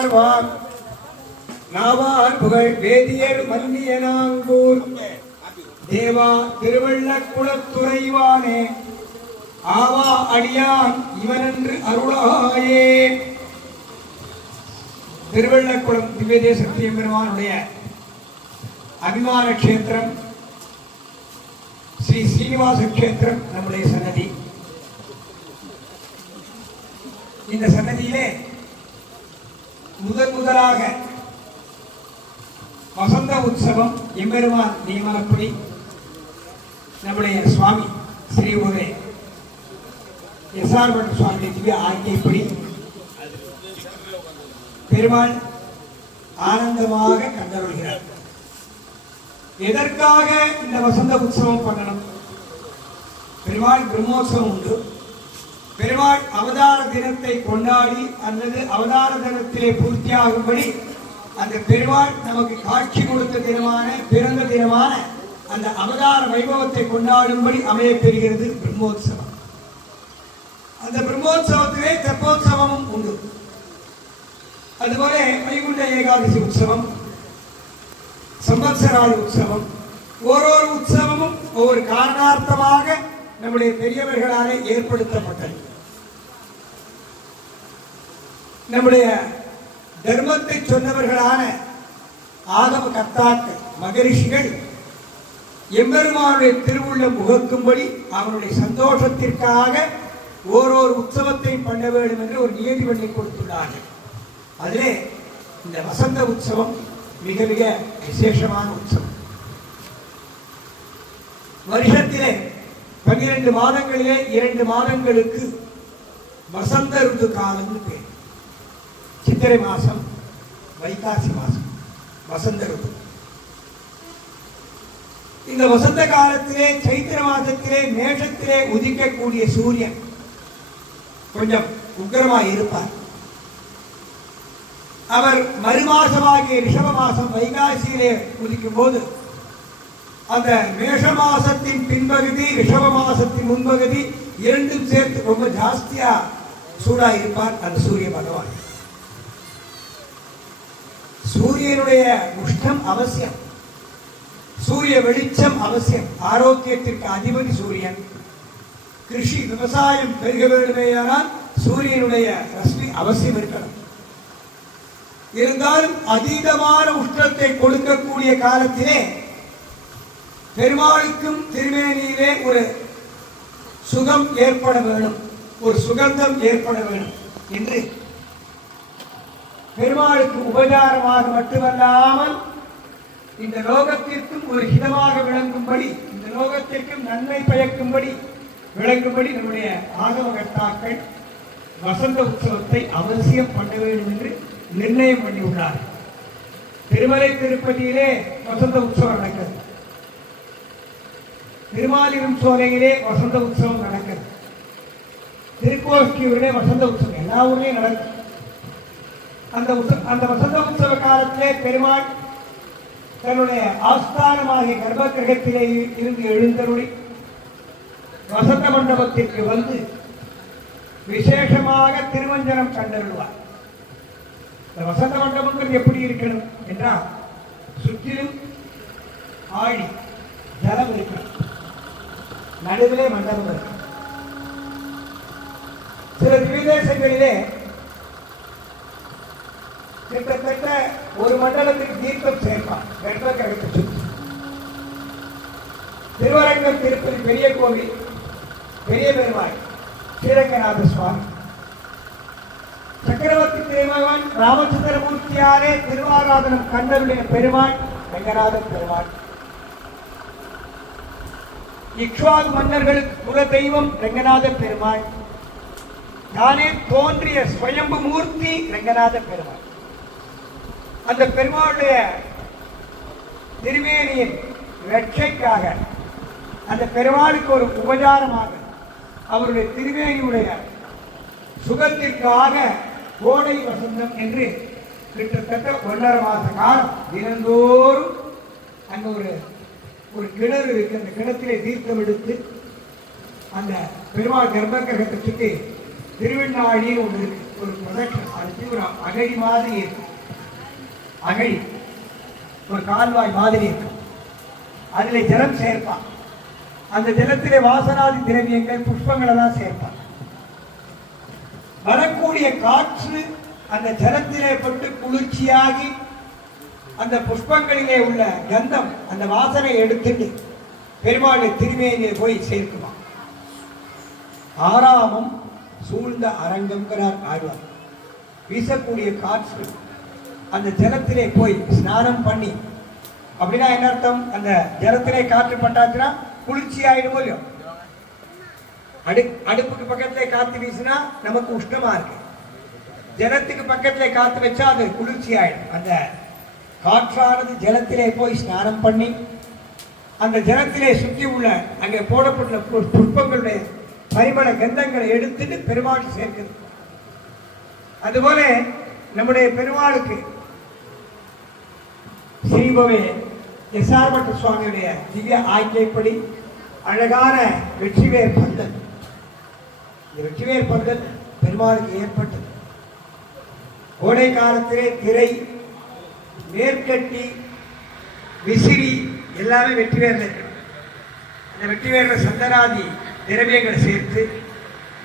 ஆழ்வார். நாவார் புகழ் வேதியர் மல்லியனாங்கூர் தேவா திருவள்ளக்குளத்துறைவானே ஆவா அடியான் இவனன்று அருளாயே. திருவள்ளக்குளம் திவ்யதே சத்தியம் பெருமானுடைய அபிமான கஷேத்திரம் ஸ்ரீ சீனிவாச கஷேத்திரம் நம்முடைய சன்னதி. இந்த சன்னதியிலே முதன் முதலாக வசந்த உற்சவம் எம்பெருமான் நியமனப்படி நம்முடைய சுவாமி ஸ்ரீ ஒரு எஸ்ஆர் பட் சுவாமி திவ்ய ஆகியப்படி பெருமாள் ஆனந்தமாக கண்டருள்கிறார். எதற்காக இந்த வசந்த உற்சவம் பண்ணணும்? பெருமாள் பிரம்மோற்சவம் உண்டு. பெருமாள் அவதார தினத்தை கொண்டாடி அல்லது அவதார தினத்திலே பூர்த்தியாகும்படி அந்த பெருமாள் நமக்கு காட்சி கொடுத்த தினமான பிறந்த தினமான அந்த அவதார வைபவத்தை கொண்டாடும்படி அமையப்பெறுகிறது பிரம்மோத்சவம். அந்த பிரம்மோத்சவத்திலே தெப்போத்சவமும் உண்டு. அதுபோல வைகுண்ட ஏகாதசி உற்சவம் சம்பத்சராதி உற்சவம் ஓரொரு உற்சவமும் ஒவ்வொரு காரணார்த்தமாக நம்முடைய பெரியவர்களாலே ஏற்படுத்தப்பட்டது. நம்முடைய தர்மத்தை சொன்னவர்களான ஆதம கர்த்தாக்கள் மகரிஷிகள் எம்பெருமானுடைய திருவுள்ளம் முகக்கும்படி அவனுடைய சந்தோஷத்திற்காக ஓரோரு உற்சவத்தை பண்ண வேண்டும் என்று ஒரு நியதி பண்ணி கொடுத்துள்ளார்கள். அதிலே இந்த வசந்த உற்சவம் மிக மிக விசேஷமான உற்சவம். வருஷத்திலே பன்னிரண்டு மாதங்களிலே இரண்டு மாதங்களுக்கு வசந்த ருது காலம்னு பேர். சித்திரை மாசம் வைகாசி மாசம் வசந்த ருது இந்த வசந்த காலத்திலே சைத்திர மாதத்திலே மேஷத்திலே உதிக்கக்கூடிய சூரியன் கொஞ்சம் உக்கரமாக இருப்பார். அவர் மறுமாசமாகிய ரிஷப மாசம் வைகாசியிலே உதிக்கும் போது அந்த மேஷ மாசத்தின் பின்பகுதி ரிஷப மாசத்தின் முன்பகுதி இரண்டும் சேர்த்து ரொம்ப ஜாஸ்தியா சூடா இருப்பார் அந்த சூரிய பகவான். சூரியனுடைய உஷ்ணம் அவசியம். சூரிய வெளிச்சம் அவசியம். ஆரோக்கியத்திற்கு அதிபதி சூரியன். கிருஷி விவசாயம் பெருக வேண்டுமேயானால் சூரியனுடைய ரஷ்மி அவசியம் இருக்கணும். இருந்தாலும் அதீதமான உஷ்ணத்தை கொடுக்கக்கூடிய காலத்திலே பெருமாளுக்கும் திருமேனியிலே ஒரு சுகம் ஏற்பட வேணும் ஒரு சுகந்தம் ஏற்பட வேணும் என்று பெருமாளுக்கு உபகாரமாக மட்டுமல்லாமல் இந்த லோகத்திற்கும் ஒரு ஹிதமாக விளங்கும்படி இந்த லோகத்திற்கும் நன்மை பயக்கும்படி விளங்கும்படி நம்முடைய ஆகமகர்த்தாக்கள் வசந்த உற்சவத்தை அவசியம் பண்ண வேண்டும் என்று நிர்ணயம் பண்ணியுள்ளார் திருமலை திருப்பதியிலே வசந்த உற்சவம் நடக்கிறது. திருமாலிரும் சோலையிலே வசந்த உற்சவம் நடக்கிறது. திருக்கோஷ்டியூரிலே வசந்த உற்சவம் எல்லா ஊர்லேயும் நடக்கும். அந்த உற்சவ அந்த வசந்த உற்சவ காலத்திலே பெருமாள் தன்னுடைய ஆஸ்தானமாகிய கர்ப்ப கிரகத்திலே இருந்து எழுந்தருளி வசந்த மண்டபத்திற்கு வந்து விசேஷமாக திருமஞ்சனம் கண்டருள்வார். இந்த வசந்த மண்டபங்கிறது எப்படி இருக்கணும் என்றால் சுற்றிலும் ஆழி ஜலம் இருக்கணும். நடுவிலே மண்டபம் இருக்கு. சில திவிதேசங்களிலே கிட்டத்தட்ட ஒரு மண்டலத்துக்கு தீர்த்தம் சேர்ப்பான். வெற்ற கிரகத்தை சுற்றி திருவரங்கம் திருப்பதி பெரிய கோவில் பெரிய பெருமாள் ஸ்ரீரங்கநாத சுவாமி. சக்கரவர்த்தி திருமகன் ராமச்சந்திரமூர்த்தியாரே திருவாராதனம் கண்டருடைய பெருமாள் ரங்கநாதன் பெருமாள். இக்ஷ்வாகு மன்னர்களுக்கு குல தெய்வம் ரங்கநாத பெருமாள். தானே தோன்றிய ஸ்வயம்பு மூர்த்தி ரங்கநாத பெருமாள். அந்த பெருமாளுடைய திருவேணியின் ரட்சைக்காக அந்த பெருமாளுக்கு ஒரு உபச்சாரமாக அவருடைய திருவேணியுடைய சுகத்திற்காக கோடை வசந்தம் என்று கிட்டத்தட்ட ஒன்றரை மாத காலம் தினந்தோறும் அங்க ஒரு ஒரு கிணறு இருக்கு அந்த கிணத்திலே தீர்த்தம் எடுத்து அந்த பெருமாள் கர்ப்பகிரகத்தை சுற்றி திருவெண்ணாழின்னு ஒன்று இருக்கு. ஒரு ப்ரொடக்ஷன் அது ஒரு அகழி மாதிரி இருக்கும். அகழி ஒரு கால்வாய் மாதிரி இருக்கும். அதில் ஜலம் சேர்ப்பான். அந்த ஜலத்திலே வாசனாதி திரவியங்கள் புஷ்பங்களை தான் சேர்ப்பான். வரக்கூடிய காற்று அந்த ஜலத்திலே பட்டு குளிர்ச்சியாகி அந்த புஷ்பங்களிலே உள்ள கந்தம் அந்த வாசனை எடுத்துட்டு பெருமாளை திருமேனியை போய் சேர்க்குமா ஆறாமம் சூழ்ந்த அரங்கம்ங்கிறார் ஆழ்வார். வீசக்கூடிய காற்று அந்த ஜலத்திலே போய் ஸ்நானம் பண்ணி அப்படின்னா என்ன அர்த்தம்? அந்த ஜலத்திலே காற்று பட்டாச்சுன்னா குளிர்ச்சி ஆயிடும் இல்லையோ? அடு அடுப்புக்கு பக்கத்துல காத்து வீசினா நமக்கு உஷ்ணமா இருக்கு. ஜலத்துக்கு பக்கத்துல காத்து வச்சா அது குளிர்ச்சி ஆயிடும். அந்த காற்றானது ஜலத்திலே போய் ஸ்நானம் பண்ணி அந்த ஜலத்திலே சுற்றி உள்ள அங்கே போடப்பட்டுள்ள புஷ்பங்களுடைய பரிமள கந்தங்களை எடுத்துட்டு பெருமாள் சேர்க்கிறது. அதுபோல நம்முடைய பெருமாளுக்கு ஸ்ரீபவே எஸ்ஆர்பட்ட சுவாமியுடைய திவ்ய ஆய்க்கைப்படி அழகான வெற்றிவேர் பந்தல். இந்த வெற்றிவேர் பந்தல் பெருமாளுக்கு ஏற்பட்டது. கோடை காலத்திலே திரை மேற்கட்டி விசிறி எல்லாமே வெற்றிவேர்ல இருக்கணும் அந்த வெற்றிவேர்ல சந்தராதி திரவியங்களை சேர்த்து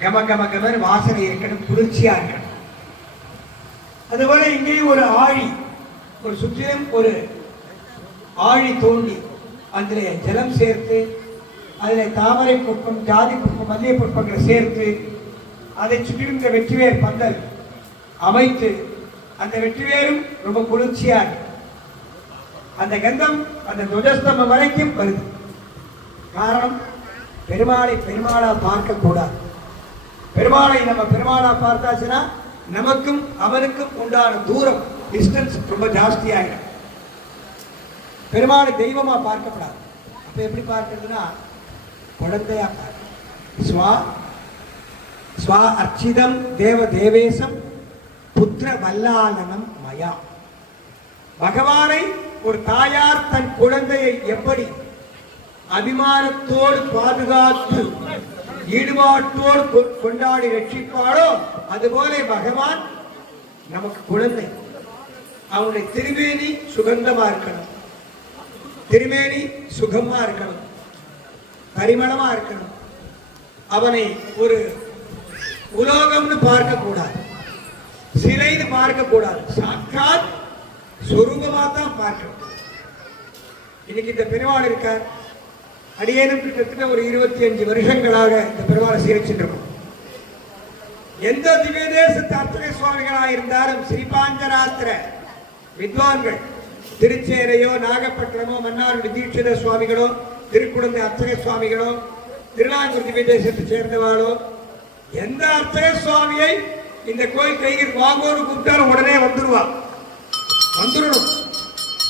கம கம கமர் வாசனை இருக்கணும் குளிர்ச்சியாக இருக்கணும். அதுபோல இங்கேயும் ஒரு ஆழி ஒரு சுற்றிலும் ஒரு ஆழி தோண்டி அதில் ஜலம் சேர்த்து அதில் தாமரை புஷ்பம் ஜாதி புஷ்பம் மல்லிகை புஷ்பங்களை சேர்த்து அதை சுற்றிலும் இந்த வெற்றிவேர் பந்தல் அமைத்து அந்த வெற்றிவேரும் ரொம்ப குளிர்ச்சியா இருக்கு அந்த கந்தம் அந்த துவஜஸ்தம்பம் வரைக்கும் வருது. காரணம் பெருமாளை பெருமாளா பார்க்க கூடாது. பெருமாளை நம்ம பெருமாளா பார்த்தாச்சுன்னா நமக்கும் அவனுக்கும் உண்டான தூரம் டிஸ்டன்ஸ் ரொம்ப ஜாஸ்தி ஆகிடும் பெருமாளை தெய்வமா பார்க்கப்படாது. அப்ப எப்படி பார்க்கறதுன்னா குழந்தையா பார்க்க ஸ்வா ஸ்வா அர்ச்சிதம் தேவ தேவேசம் புத்திர வல்லாலனம் மயா. பகவானை ஒரு தாயார் தன் குழந்தையை எப்படி அபிமானத்தோடு பாதுகாத்து ஈடுபாட்டோடு கொ- கொண்டாடி ரட்சிப்பாளோ அதுபோல பகவான் நமக்கு குழந்தை. அவனுடைய திருமேனி சுகந்தமா இருக்கணும். திருமேனி சுகமா இருக்கணும். பரிமளமா இருக்கணும். அவனை ஒரு உலோகம்னு பார்க்க கூடாது சிலைன்னு பார்க்க கூடாது சாட்சாத் சொரூபமா தான் பார்க்கணும். இன்னைக்கு இந்த பெருமாள் இருக்கார். அடியேனும் கிட்டத்தட்ட ஒரு இருபத்தி அஞ்சு வருஷங்களாக இந்த பெருமாளை சேவிச்சுருக்கோம் எந்த திவ்ய தேசத்து சுவாமிகளாக இருந்தாலும் ஸ்ரீபாஞ்சராத்திர வித்வான்கள் திருச்சேரையோ நாகப்பட்டினமோ மன்னாருடைய தீட்சித சுவாமிகளோ திருக்குழந்தை அர்ச்சக சுவாமிகளோ திருநாங்கூர் திவ்ய தேசத்தை சேர்ந்தவாளோ எந்த அர்ச்சக சுவாமியை இந்த கோயில் கையில் வாங்கோன்னு கூப்பிட்டாலும் உடனே வந்துருவா. வந்துடணும்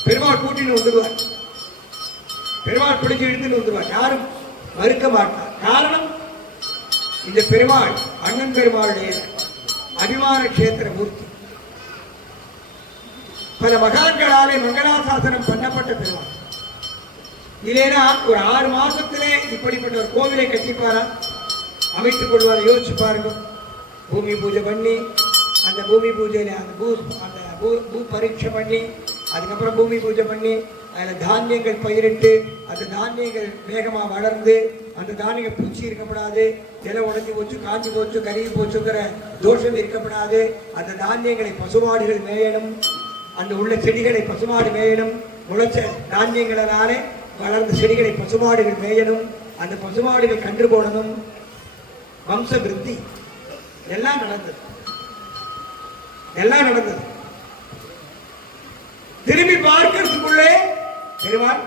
பெருமாள் கூட்டின்னு வந்துடுவார் பெருமாள் பிடிச்சு எழுந்துன்னு வந்துடுவார் யாரும் மறுக்க மாட்டார் காரணம் இந்த பெருமாள் அண்ணன் பெருமாளுடைய அபிமான கஷேத்திர மூர்த்தி. பல மகான்களாலே மங்களாசாசனம் பண்ணப்பட்ட பெருமாள். இல்லைன்னா ஒரு ஆறு மாசத்திலே இப்படிப்பட்ட ஒரு கோவிலை கட்டிப்பாரா? அமைத்துக் கொள்வாரை யோசிச்சு பாருங்க. பூமி பூஜை பண்ணி அந்த பூமி பூஜையில அந்த பூ அந்த பூ பூ பரீட்சை பண்ணி அதுக்கப்புறம் பூமி பூஜை பண்ணி அதில் தானியங்கள் பயிரிட்டு அந்த தானியங்கள் வேகமாக வளர்ந்து அந்த தானியங்கள் பூச்சி இருக்கப்படாது இலை உடஞ்சி போச்சு காஞ்சி போச்சு கருகி போச்சுங்கிற தோஷம் இருக்கப்படாது. அந்த தானியங்களை பசுமாடுகள் மேயணும். அந்த உள்ள செடிகளை பசுமாடு மேயணும். முளைச்ச தானியங்களினாலே வளர்ந்த செடிகளை பசுமாடுகள் மேயணும். அந்த பசுமாடுகள் கன்று போடணும். வம்ச விருத்தி. எல்லாம் நடந்தது. எல்லாம் நடந்தது. திரும்பி பார்க்கறதுக்குள்ளே பெருமாள்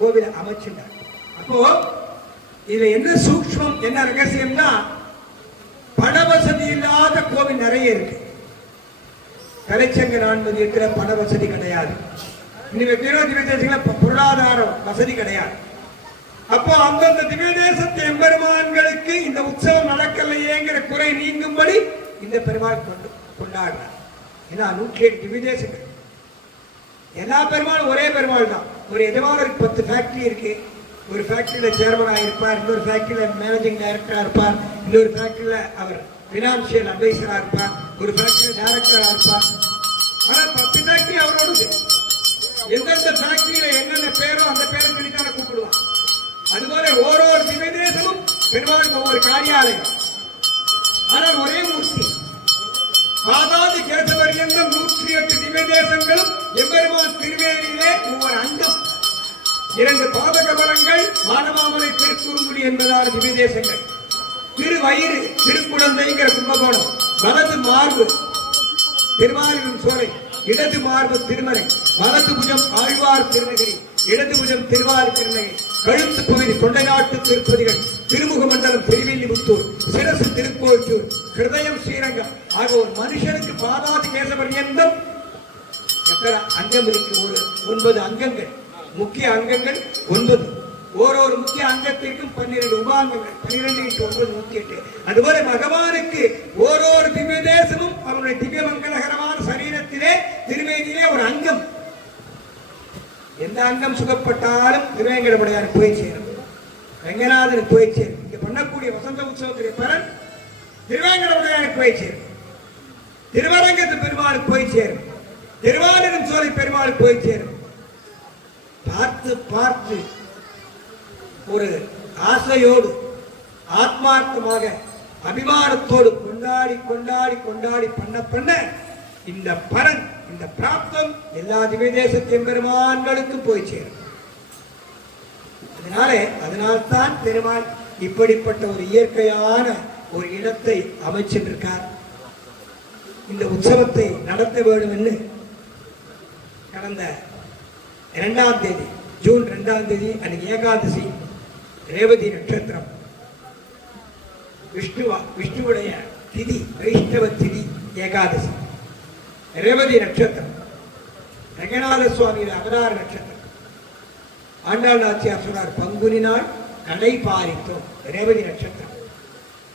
கோவில அமைச்சிட்டார். அப்போ இதுல என்ன சூக்ஷ்மம் என்ன ரகசியம்னா பண வசதி இல்லாத கோவில் நிறைய இருக்கு. கலைச்சங்க இருக்கிற பண வசதி கிடையாது இன்னைக்கு திரு பொருளாதார வசதி கிடையாது. அப்போ அந்தந்த திவ்ய தேசத்து எம்பெருமான்களுக்கு இந்த உற்சவம் நடக்கலையேங்கிற குறை நீங்கும்படி இந்த பெருமாள் கொண்டு கொண்டாடுறார். ஏன்னா நூற்றி எட்டு திவ்ய தேசங்கள் எல்லா பெருமாளும் ஒரே பெருமாள் தான். ஒரு எஜமானருக்கு பத்து ஃபேக்ட்ரி இருக்கு. ஒரு ஃபேக்டரியில் சேர்மனாக இருப்பார் இன்னொரு ஃபேக்டரியில் மேனேஜிங் டைரக்டராக இருப்பார் இன்னொரு ஃபேக்டரியில் அவர் ஃபினான்ஷியல் அட்வைசராக இருப்பார் ஒரு ஃபேக்டரி டைரக்டரா இருப்பார். ஆனால் பத்து ஃபேக்ட்ரி அவரோடது. எந்தெந்த ஃபேக்டரியில என்னென்ன பேரோ அந்த பேரை சொல்லி தானே கூப்பிடுவான். அதுபோல ஓரொரு திவ்ய தேசமும் பெருமாளுக்கு ஒவ்வொரு காரியாலயம். ஆனால் ஒரே மூர்த்தி. பாதாதி கேசவரியங்கம் நூற்றி எட்டு திவ்ய தேசங்களும் எம்பெருமான் திருவேணியிலே ஒவ்வொரு அங்கம். இரண்டு பாத கமலங்கள் மானமாமலை திருக்குறுங்குடி என்பதான திவ்ய தேசங்கள் திருவயிறு திருக்குழந்தைங்கிற கும்பகோணம் வலது மார்பு திருமாலின் சோலை இடது மார்பு திருமலை வலது புஜம் ஆழ்வார் திருநகரி. இடது புஜம் திருவாரி திருநகரி கழுத்து பகுதி தொண்டைநாட்டு திருப்பதிகள் திருமுக மண்டலம் திருவில்லிபுத்தூர் சிரசு திருக்கோச்சூர் ஹிருதயம் ஸ்ரீரங்கம் ஆக ஒரு மனுஷனுக்கு பாதாதி கேசவரியந்தம் எத்தனை அங்கம் இருக்கு ஒரு ஒன்பது அங்கங்கள் முக்கிய அங்கங்கள் ஒன்பது. ஓரொரு முக்கிய அங்கத்திற்கும் பன்னிரண்டு உபாங்கங்கள் பன்னிரண்டு இன்ட்டு ஒன்பது நூத்தி எட்டு. அதுபோல பகவானுக்கு ஓரொரு திவ்ய தேசமும் அவருடைய திவ்ய மங்களகரமான சரீரத்திலே திருமேனியிலே ஒரு அங்கம். எந்த அங்கம் சுகப்பட்டாலும் திருவேங்கடமுடையார் போய் சேரும். ரங்கநாதனுக்கு போய் சேரும். இங்க பண்ணக்கூடிய வசந்த உற்சவத்துடைய பலன் திருவேங்கடமுடையாருக்கு போய் சேரும். திருவரங்கத்து பெருமாளுக்கு போய் சேரும். திருவாரூரும் சோலை பெருமாளுக்கு போய் சேரும். பார்த்து பார்த்து ஒரு ஆசையோடு ஆத்மார்த்தமாக அபிமானத்தோடு கொண்டாடி கொண்டாடி கொண்டாடி பண்ண பண்ண இந்த பலன் இந்த பிராப்தம் எல்லா திவ்யதேசத்தின் பெருமான்களுக்கும் போய் சேரும். அதனாலே அதனால்தான் பெருமாள் இப்படிப்பட்ட ஒரு இயற்கையான ஒரு இடத்தை அமைச்சிருக்கார். இந்த உற்சவத்தை நடத்த வேண்டும் என்று கடந்த இரண்டாம் தேதி ஜூன் இரண்டாம் தேதி அன்னைக்கு ஏகாதசி ரேவதி நட்சத்திரம் விஷ்ணுவா விஷ்ணுவுடைய திதி வைஷ்ணவ திதி ஏகாதசி. ரேவதி நட்சத்திரம். ரங்கநாத சுவாமியின் அவதார நட்சத்திரம். ஆண்டாள் நாச்சியார் சொன்னார் பங்குனி நாள் கடை பாரித்தோம். ரேவதி நட்சத்திரம்.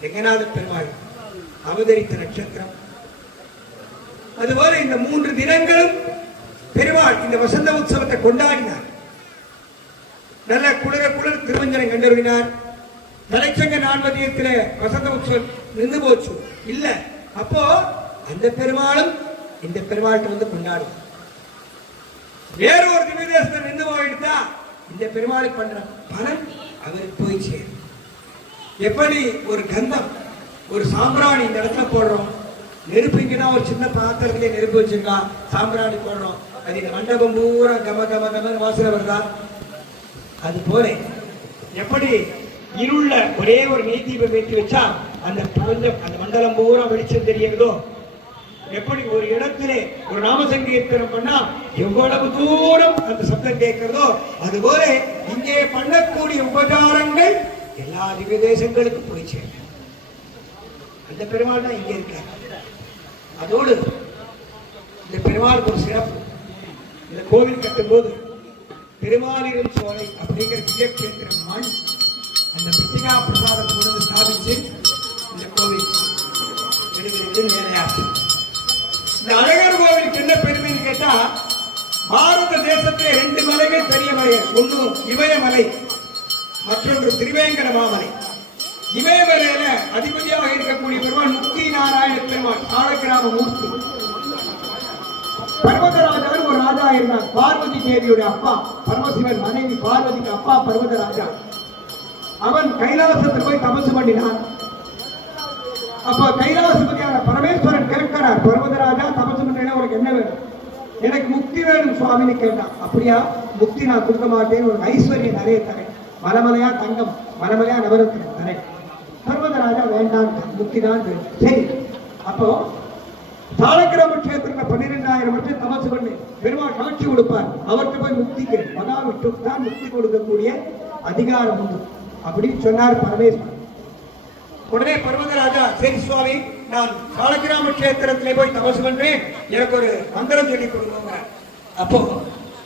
ரங்கநாத பெருமாள் அவதரித்த நட்சத்திரம். அதுபோல இந்த மூன்று தினங்களும் பெருமாள் இந்த வசந்த உற்சவத்தை கொண்டாடினார். நல்ல குளிர குளிர் திருவஞ்சனம் கண்டறினார். தலைச்சங்க நான்மதியத்தில் வசந்த உற்சவம் நின்று போச்சு. இல்ல அப்போ அந்த பெருமாளும் இந்த பெருமாள்கிட்ட வந்து கொண்டாடும். வேற ஒரு திவ்யதேசத்தில் நின்று போயிட்டா இந்த பெருமாளுக்கு பண்ற பலன் அவருக்கு போய் சேரும். எப்படி ஒரு கந்தம் ஒரு சாம்பிராணி இந்த இடத்துல போடுறோம் நெருப்புங்கன்னா ஒரு சின்ன பாத்திரத்திலே நெருப்பு வச்சிருக்கா சாம்பிராணி போடுறோம் அது இந்த மண்டபம் பூரா கம கம கம வாசனை வருதா? அது போல எப்படி இருள ஒரே ஒரு நெய் தீபம் ஏற்றி வச்சா அந்த பிரபஞ்சம் அந்த மண்டலம் பூரா வெளிச்சம் தெரியுதோ எப்படி ஒரு இடத்திலே ஒரு நாமசங்கீர்த்தனம் பண்ணா எவ்வளவு தூரம் அந்த சப்தம் கேட்கிறதோ அதுபோல இங்கே பண்ணக்கூடிய உபகாரங்கள் எல்லா திவ்ய தேசங்களுக்கும் போய் சேரும். அந்த பெருமாள் தான் இங்கே இருக்க அதோடு இந்த பெருமாளுக்கு ஒரு சிறப்பு. இந்த கோவில் கட்டும்போது பெருமாளிரும் சோலை அப்படிங்கிற திவ்யக்ஷேத்திர மண் அந்த பித்திகா பிரசாதத்தை கொண்டு ஸ்தாபிச்சு இந்த கோவில் எடுக்கிறது வேலையாச்சு இந்த அழகர் கோவிலுக்கு என்ன பெருமைன்னு கேட்டா பாரத தேசத்திலே ரெண்டு மலைகள் பெரிய மலை ஒன்று இமயமலை மற்றொன்று திருவேங்கட மாமலை. இமயமலையில அதிபதியாக இருக்கக்கூடிய பெருமாள் முக்தி நாராயண பெருமாள் காலக்கிராம மூர்த்தி. பர்வதராஜான்னு ஒரு ராஜா இருந்தார் பார்வதி தேவியோட அப்பா. பரமசிவன் மனைவி பார்வதிக்கு அப்பா பர்வதராஜா. அவன் கைலாசத்தில் போய் தபசு பண்ணினான். அப்ப கைலாசபதியான பரமேஸ்வரன் கேட்கிறார் பர்வதராஜா தபசு பண்ண உனக்கு என்ன வேணும்? எனக்கு முக்தி வேணும் சுவாமின்னு கேட்டான் அப்படியா? முக்தி நான் கொடுக்க மாட்டேன் ஒரு ஐஸ்வர்யம் நிறைய தரேன். மலமலையா தங்கம் மலமலையா நவரத்தினம் தரேன். பர்வதராஜா வேண்டாம் முக்தி தான் வேணும். சரி அப்போ சாலக்கிரம கஷேத்திரத்துல பன்னிரெண்டாயிரம் வருஷம் தமசு பண்ணி. பெருமாள் காட்சி கொடுப்பார். அவர்கிட்ட போய் முக்திக்கு மகாவிட்டு தான் முக்தி கொடுக்கக்கூடிய அதிகாரம் உண்டு. அப்படின்னு சொன்னார் பரமேஸ்வரன். உடனே பர்வதராஜா சரி சுவாமி நான் சாலகிராம கஷேத்திரத்திலே போய் தபசு பண்றேன். எனக்கு ஒரு மந்திரம் சொல்லி கொடுங்க. அப்போ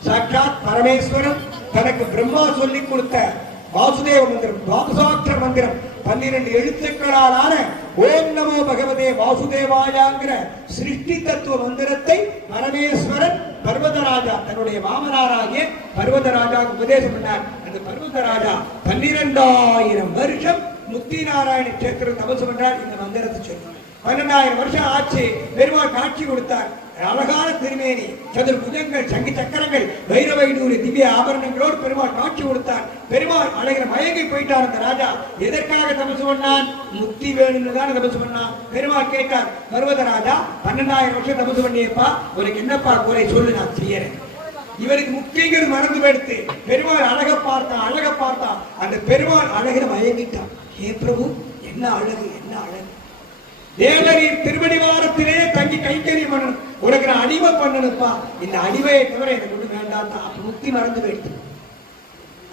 சாட்சாத் பரமேஸ்வரன் தனக்கு பிரம்மா சொல்லி கொடுத்த வாசுதேவ மந்திரம் துவாதசாட்சர மந்திரம் பன்னிரண்டு எழுத்துக்களாலான ஓம் நமோ பகவதே வாசுதேவாயாங்கிற சிருஷ்டி தத்துவ மந்திரத்தை பரமேஸ்வரன் பர்வதராஜா தன்னுடைய மாமனாராகிய பர்வதராஜா உபதேசம் பண்ணார். அந்த பர்வதராஜா பன்னிரெண்டாயிரம் வருஷம் முக்தி நாராயண கஷேத்திரம் தபசம் என்றால் இந்த மந்திரத்தை சொல்லும் பன்னெண்டாயிரம் வருஷம் ஆச்சு பெருமாள் காட்சி கொடுத்தார். அழகான திருமேனி சதுர்புஜங்கள் சங்கு சக்கரங்கள் வைரவைடூரி திவ்ய ஆபரணங்களோடு பெருமாள் காட்சி கொடுத்தார். பெருமாள் அழகிற மயங்கி போயிட்டார் அந்த ராஜா. எதற்காக தபசு பண்ணான்? முக்தி வேணும்னு தான் தபசு பண்ணான். பெருமாள் கேட்டார் பர்வத ராஜா பன்னெண்டாயிரம் வருஷம் தபசு பண்ணியப்பா. உனக்கு என்னப்பா குறை சொல்லு நான் செய்யறேன். இவருக்கு முக்கியங்கிறது மறந்து எடுத்து பெருமாள் அழக பார்த்தான் அழக பார்த்தான். அந்த பெருமாள் அழகிற மயங்கிட்டான். ஹே பிரபு என்ன அழகு என்ன அழகு? தேவரி திருவடிவாரத்திலே தங்கி கைக்கறி பண்ணணும் உனக்கு நான் அடிமை பண்ணணுப்பா இந்த அடிமையை தவிர எனக்கு ஒண்ணு வேண்டாம் தான் அப்ப முக்தி மறந்து போயிடுத்து.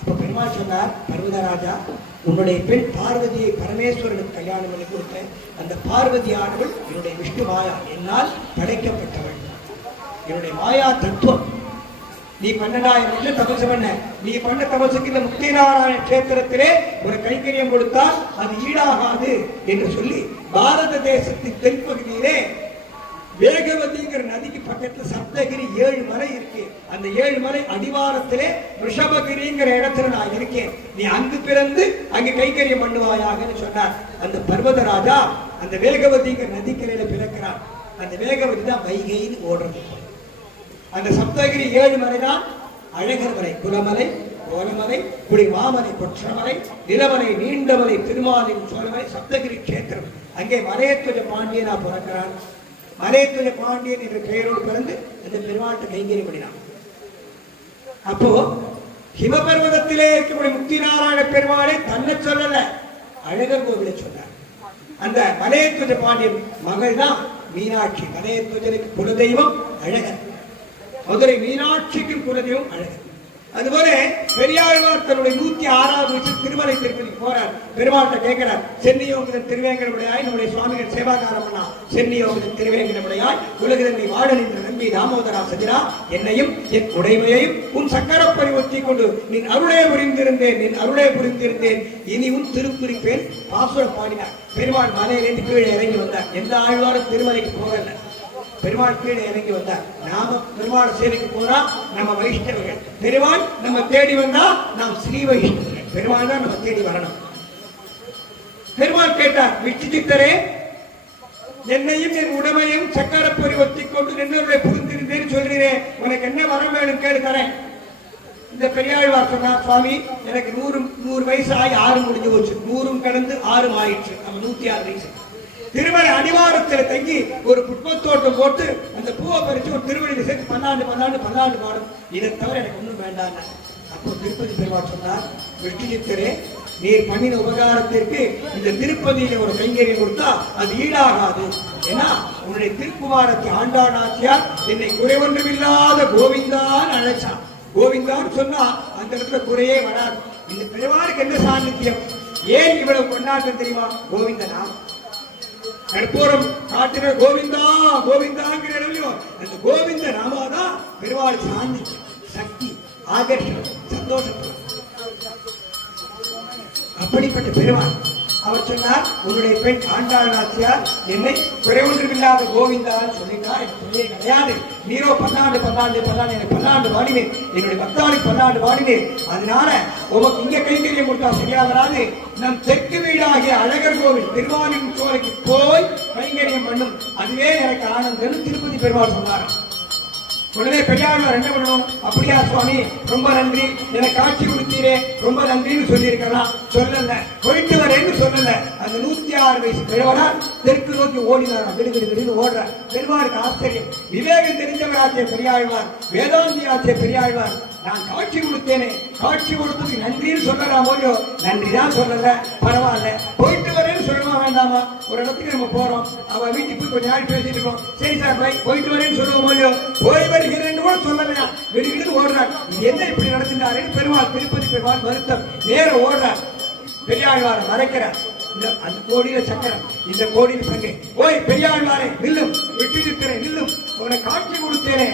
அப்ப பெருமாள் சொன்னார் பர்வதராஜா உன்னுடைய பெண் பார்வதியை பரமேஸ்வரனுக்கு கல்யாணம் பண்ணி கொடுத்தேன். அந்த பார்வதி பார்வதியானவள் என்னுடைய விஷ்ணு மாயா. என்னால் படைக்கப்பட்டவள். என்னுடைய மாயா தத்துவம். நீ பன்னெண்டாயிரம் வருஷம் தபசு பண்ண. நீ பண்ண தபசுக்கு இந்த முக்திநாராயண கஷேத்திரத்திலே ஒரு கைங்கரியம் கொடுத்தால் அது ஈடாகாது என்று சொல்லி பாரத தேசத்தின் தென்பகுதியிலே வேகவதிங்கிற நதிக்கு பக்கத்துல சப்தகிரி ஏழு மலை இருக்கு. அந்த ஏழு மலை அடிவாரத்திலே ரிஷபகிரிங்கிற இடத்துல நான் இருக்கேன். நீ அங்கு பிறந்து அங்கு கைங்கரியம் பண்ணுவாயாகன்னு சொன்னார். அந்த பர்வதராஜா அந்த வேகவதிங்கிற நதிக்கரையில பிறக்கிறார். அந்த வேகவதி தான் வைகைன்னு ஓடுறது. அந்த சப்தகிரி ஏழு மலைதான் அழகர் மலை குலமலை கோலமலை குடி மாமலை கொற்றமலை நிலமலை நீண்டமலை திருமாலின் சோழமலை சப்தகிரி கேத்திரம் அங்கே மலையத்துஜ பாண்டியனா பிறக்கிறான். மலையத்துஜ பாண்டியன் என்ற பெயரோடு பிறந்து அந்த பெருமாட்டை கைங்கறி பண்ணினான். அப்போ ஹிமபர்வதத்திலே இருக்கக்கூடிய முக்தி நாராயண பெருமாளை தன்னை சொல்லல அழகர் கோவிலை சொன்னார். அந்த மலையத்துஜ பாண்டியன் மகள் தான் மீனாட்சி. மலையத்துஜனுக்கு குலதெய்வம் அழகர். மதுரை மீனாட்சிக்கு குலதெய்வம் அழகு. அதுபோல பெரியாழ்வார் தன்னுடைய நூத்தி ஆறாவது வருஷம் திருமலை திருப்பதி போறார். பெருமாட்ட கேட்கிறார் சென்னியோகதன் திருவேங்கடமுடையாய் நம்முடைய சுவாமிகள் சேவாகாரம் பண்ணா. சென்னியோகதன் திருவேங்கடமுடையாய் உலகிழமை வாழன் என்று நம்பி தாமோதரா சதிரா என்னையும் என் உடைமையையும் உன் சக்கரப்பறி ஒத்தி கொண்டு நின் அருளே புரிந்திருந்தேன் நின் அருளே புரிந்திருந்தேன். இனியும் உன் திருக்குறிப்பேன் பாசுர பாடினார். பெருமாள் மலையிலேருந்து கீழே இறங்கி வந்தார். எந்த ஆழ்வாரும் திருமலைக்கு போகல. பெருமாள் கீழே இறங்கி வந்தார். நாம பெருமாள் சேவைக்கு போனா நம்ம வைஷ்ணவர்கள். பெருமாள் நம்ம தேடி வந்தா நாம் ஸ்ரீ வைஷ்ணவர்கள். பெருமாள் தான் நம்ம தேடி வரணும். பெருமாள் கேட்டார் விட்டு என்னையும் என் உடமையும் சக்கரப்பொறி ஒத்தி கொண்டு நின்றுடைய புரிந்திருந்தேன்னு சொல்றீரே. உனக்கு என்ன வரம் வேணும் கேளு தரேன். இந்த பெரியாழ்வார் சொன்னார் சுவாமி எனக்கு நூறு நூறு வயசு ஆகி ஆறு முடிஞ்சு போச்சு. நூறும் கடந்து ஆறும் ஆயிடுச்சு நம்ம நூத்தி ஆறு வயசு. திருமலை அடிவாரத்தில் தங்கி ஒரு புட்பத்தோட்டம் போட்டு அந்த பூவை பறிச்சு ஒரு திருவடியில் சேர்த்து பன்னாண்டு பன்னாண்டு பன்னாண்டு பாடும். இதை தவிர எனக்கு ஒன்றும் வேண்டாம் அப்போ திருப்பதி பெருமாள் சொன்னார் வெற்றிச்சித்தரே நீர் பண்ணின உபகாரத்திற்கு இந்த திருப்பதியில ஒரு கைங்கரியம் கொடுத்தா அது ஈடாகாது. ஏன்னா உன்னுடைய திருப்புவாரத்தை ஆண்டான் நாச்சியார் என்னை குறைவொன்றுமில்லாத கோவிந்தான் அழைச்சான். கோவிந்தான்னு சொன்னா அந்த இடத்துல குறையே வராது. இந்த பெருமாளுக்கு என்ன சாநித்தியம்? ஏன் இவ்வளவு கொண்டாட்டம் தெரியுமா? கோவிந்தனா? கற்பூரம் காட்டுற கோவிந்தா கோவிந்தாங்கிற இடம்லையும் அந்த கோவிந்த நாமாதான் பெருமாள் சாந்தி சக்தி ஆகர்ஷம் சந்தோஷம். அப்படிப்பட்ட பெருமாள். அவர் சொன்னார் உன்னுடைய பெண் ஆண்டாள் நாச்சியார் என்னை குறைவொன்றுமில்லாத கோவிந்தான்னு சொல்லிட்டா எனக்கு பிள்ளையே கிடையாது. நீரோ பன்னாண்டு பன்னாண்டு பன்னாண்டு எனக்கு பன்னாண்டு வாடினேன் என்னுடைய பக்தாளுக்கு பன்னாண்டு வாடினேன் அதனால உமக்கு இங்க கைங்கரியம் கொடுத்தா சரியா வராது நம் தெற்கு வீடாகிய அழகர் கோவில் திருவாலின் சோலைக்கு போய் கைங்கரியம் பண்ணும். அதுவே எனக்கு ஆனந்தம். திருப்பதி பெருமாள் சொன்னார் உடனே பெரியாழ்வார் ரெண்டு பண்ணணும். அப்படியா சுவாமி? ரொம்ப நன்றி. எனக்கு காட்சி கொடுத்தீரே. ரொம்ப நன்றின்னு சொல்லியிருக்கலாம் சொல்லல. போயிட்டு வரேன்னு சொல்லல. அந்த நூத்தி ஆறு வயசு கிழவனா தெற்கு நோக்கி ஓடினார். விடுவிடுன்னு ஓடுற பெருமாளுக்கு ஆச்சரியம். விவேகம் தெரிஞ்சவராச்சே பெரியாழ்வார். வேதாந்தி ஆச்சே பெரியாழ்வார். நான் காட்சி கொடுத்தேனே. காட்சி கொடுத்ததுக்கு நன்றின்னு சொல்லலாம் போலியோ நன்றி தான் சொல்லல. பரவாயில்ல. போயிட்டு சொல்லணுமா வேண்டாமா? ஒரு இடத்துக்கு நம்ம போறோம். அவ வீட்டுக்கு போய் கொஞ்ச நாள் பேசிட்டு இருக்கோம். சரி சார் பை போயிட்டு வரேன்னு சொல்லுவோம் போலியோ போய் வருகிறேன்னு கூட சொல்லலையா வெடிக்கிட்டு ஓடுறார் இது என்ன இப்படி நடத்தினாருன்னு பெருமாள் திருப்பதி பெருமாள் வருத்தம். நேர ஓடுறார். பெரியாழ்வாரை மறைக்கிறார். இந்த அந்த கோடியில சக்கரம் இந்த கோடியில் சங்கை. ஓய் பெரியாழ்வாரே நில்லும் வெற்றி நிற்கிறேன் நில்லும் உன்னை காட்சி கொடுத்தேனே.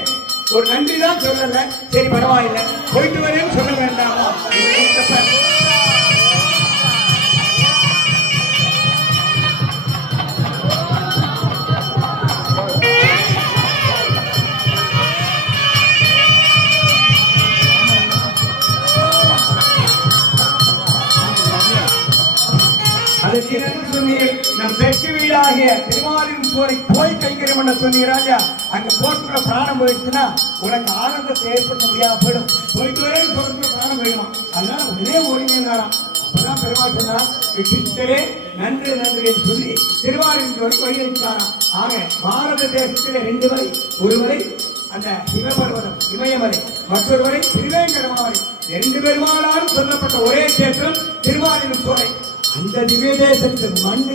ஒரு நன்றி தான் சொல்லல. சரி பரவாயில்லை. போயிட்டு வரேன்னு சொல்ல வேண்டாமா? அதற்கு என்ன சொன்னீர். நம் தெற்கு வீடாகிய திருமாலின் சோலை போய் கைக்கிறோம் பண்ண சொன்னீர் ராஜா. அங்க போட்டுள்ள பிராணம் போயிடுச்சுன்னா உனக்கு ஆனந்தத்தை ஏற்படுத்த முடியாம போயிடும். போயிட்டு வரேன்னு சொல்றது பிராணம் போயிடும். அதனால உடனே ஓடினாராம் அப்பதான் பெருமாள் சொன்னா சித்தரே நன்று நன்று என்று சொல்லி திருவாரூர் வரைக்கும் வழி வைத்தாராம் ஆக பாரத தேசத்திலே ரெண்டு வரை ஒரு வரை அந்த சிவபர்வதம் இமயமலை மற்றொரு வரை. திருவேங்கடமாவரை ரெண்டு பெருமாளாலும் சொல்லப்பட்ட ஒரே தேசம் திருவாரூர் சோலை அந்த நிவேதேசத்துக்கு மண்ணு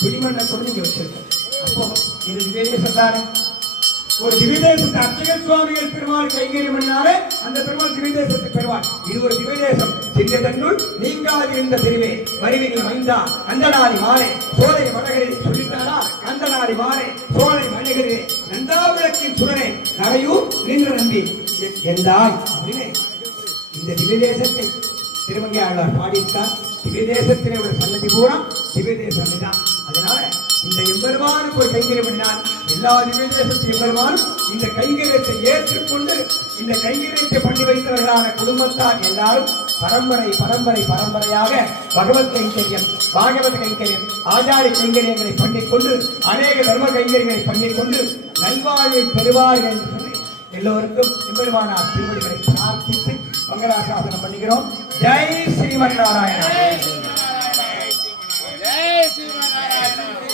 பிடிமண்ணை கூட நீங்க வச்சிருக்கோம் அப்போ இது திவ்ய தானே ஒரு திவிதேசத்தை அர்ச்சக சுவாமிகள் பெருமாள் கைங்கரியம் பண்ணாலே அந்த பெருமாள் திவிதேசத்தை பெறுவார். இது ஒரு திவிதேசம் சிந்தை தன்னுள் நீங்காதிருந்த திருவே. வருவினி மைந்தா அந்த நாளி மாலை. சோலை வடகரே சொல்லிட்டாரா? அந்த நாளி மாலை சோலை மணிகரே நந்தாவிளக்கின் சுடனே நடையூர் நின்று நம்பி. எ- எந்தாய் அப்படின்னு இந்த திவிதேசத்தை திருமங்கை ஆழ்வார் பாடியிருக்கார் திவ்யதேசத்திலே ஒரு சன்னதி பூரா திவ்யதேசம் தான் அதனால இந்த எம்பெருமானுக்கு ஒரு கைங்கரியம் பண்ணினால் எல்லா திவ்யதேசத்து எம்பெருமானும் இந்த கைங்கரியத்தை ஏற்றுக்கொண்டு இந்த கைங்கரியத்தை பண்ணி வைத்தவர்களான குடும்பத்தார் எல்லாரும் பரம்பரை பரம்பரை பரம்பரையாக பகவத் கைங்கரியம் பாகவத கைங்கரியம் ஆச்சாரிய கைங்கரியங்களை பண்ணிக்கொண்டு அநேக தர்ம கைங்கரியங்களை பண்ணிக்கொண்டு நல்வாழ்வை பெறுவார்கள் என்று சொல்லி எல்லோருக்கும் எம்பெருமானார் திருவடிகளை பிரார்த்தித்து மங்களாசாசனம் பண்ணிக்கிறோம். ஜெய் ஸ்ரீமன் நாராயணன். ஜெய் ஸ்ரீமன் நாராயணன்.